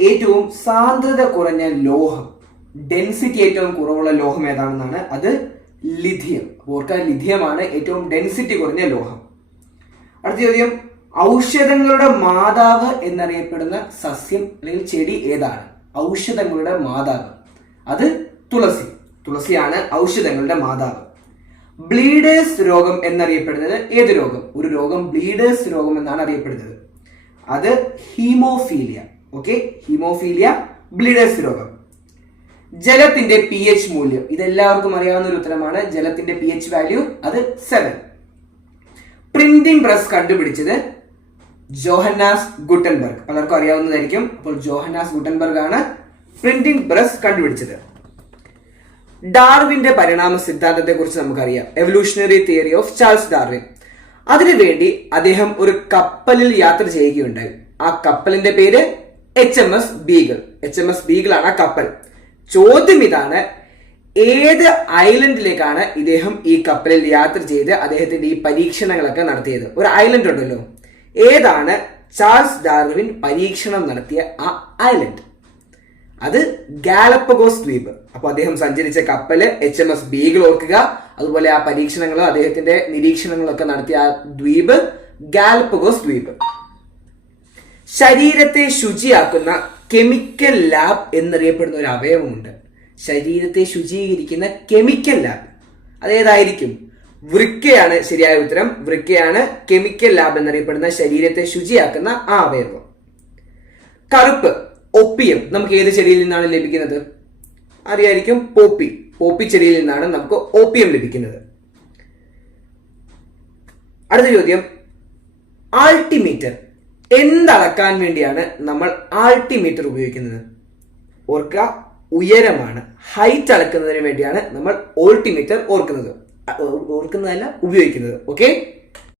ഏറ്റവും സാന്ദ്രത കുറഞ്ഞ ലോഹം. ഡെൻസിറ്റി ഏറ്റവും കുറവുള്ള ലോഹം ഏതാണെന്നാണ്? അത് ലിഥിയം. ഓർക്കാൻ ലിഥിയമാണ് ഏറ്റവും ഡെൻസിറ്റി കുറഞ്ഞ ലോഹം. അടുത്ത ചോദ്യം ഔഷധങ്ങളുടെ മാതാവ് എന്നറിയപ്പെടുന്ന സസ്യം അല്ലെങ്കിൽ ചെടി ഏതാണ്? ഔഷധങ്ങളുടെ മാതാവ്. അത് തുളസി. തുളസിയാണ് ഔഷധങ്ങളുടെ മാതാവ്. ബ്ലീഡേഴ്സ് രോഗം എന്നറിയപ്പെടുന്നത് ഏത് രോഗം? ഒരു രോഗം ബ്ലീഡേഴ്സ് രോഗം എന്നാണ് അറിയപ്പെടുന്നത്. അത് ഹീമോഫീലിയ. ഓക്കെ? ഹിമോഫീലിയ ബ്ലീഡേഴ്സ് രോഗം ജലത്തിന്റെ പി എച്ച് മൂല്യം. ഇതെല്ലാവർക്കും അറിയാവുന്ന ഒരു ഉത്തരമാണ്. ജലത്തിന്റെ പി എച്ച് വാല്യൂ അത് സെവൻ പ്രിന്റിംഗ് പ്രസ് കണ്ടുപിടിച്ചത് ജോഹന്നാസ് ഗുട്ടൻബർഗ്. പലർക്കും അറിയാവുന്നതായിരിക്കും. അപ്പോൾ ജോഹന്നാസ് ഗുട്ടൻബർഗ് ആണ് പ്രിന്റിംഗ് പ്രസ് കണ്ടുപിടിച്ചത്. ഡാർവിന്റെ പരിണാമ സിദ്ധാന്തത്തെ കുറിച്ച് നമുക്കറിയാം. Evolutionary theory of Charles Darwin അതിനുവേണ്ടി അദ്ദേഹം ഒരു കപ്പലിൽ യാത്ര ചെയ്യുകയുണ്ടായി. ആ കപ്പലിന്റെ പേര് H M S Beagle H M S ബീഗിളാണ് ആ കപ്പൽ. ചോദ്യം ഇതാണ് ഏത് ഐലൻഡിലേക്കാണ് ഇദ്ദേഹം ഈ കപ്പലിൽ യാത്ര ചെയ്ത് അദ്ദേഹത്തിന്റെ ഈ പരീക്ഷണങ്ങളൊക്കെ നടത്തിയത്? ഒരു ഐലൻഡ് ഉണ്ടല്ലോ. ഏതാണ് ചാൾസ് ഡാർവിൻ പരീക്ഷണം നടത്തിയ ആ ഐലൻഡ്? അത് ഗാലപ്പഗോസ് ദ്വീപ്. അപ്പൊ അദ്ദേഹം സഞ്ചരിച്ച കപ്പൽ എച്ച് എം എസ് ബീഗിൾ ഓർക്കുക. അതുപോലെ ആ പരീക്ഷണങ്ങളും അദ്ദേഹത്തിന്റെ നിരീക്ഷണങ്ങളൊക്കെ നടത്തിയ ആ ദ്വീപ് ഗാലപ്പഗോസ് ദ്വീപ്. ശരീരത്തെ ശുചിയാക്കുന്ന കെമിക്കൽ ലാബ് എന്നറിയപ്പെടുന്ന ഒരു അവയവമുണ്ട്. ശരീരത്തെ ശുചീകരിക്കുന്ന കെമിക്കൽ ലാബ്. അതേതായിരിക്കും വൃക്കയാണ് ശരിയായ ഉത്തരം. വൃക്കയാണ് കെമിക്കൽ ലാബ് എന്നറിയപ്പെടുന്ന ശരീരത്തെ ശുചിയാക്കുന്ന ആ അവയവം. കറുപ്പ് ഒപ്പിയം നമുക്ക് ഏത് ചെടിയിൽ നിന്നാണ് ലഭിക്കുന്നത്? അറിയായിരിക്കും പോപ്പി. പോപ്പി ചെടിയിൽ നിന്നാണ് നമുക്ക് ഓപ്പിയം ലഭിക്കുന്നത്. അടുത്ത ചോദ്യം. ആൾട്ടിമീറ്റർ. എന്തളക്കാൻ വേണ്ടിയാണ് നമ്മൾ ആൾട്ടിമീറ്റർ ഉപയോഗിക്കുന്നത്? ഓർക്കുക ഉയരമാണ്. ഹൈറ്റ് അളക്കുന്നതിന് വേണ്ടിയാണ് നമ്മൾ ഓൾട്ടിമീറ്റർ ഓർക്കുന്നത്. ഓർക്കുന്നതല്ല ഉപയോഗിക്കുന്നത്. ഓക്കെ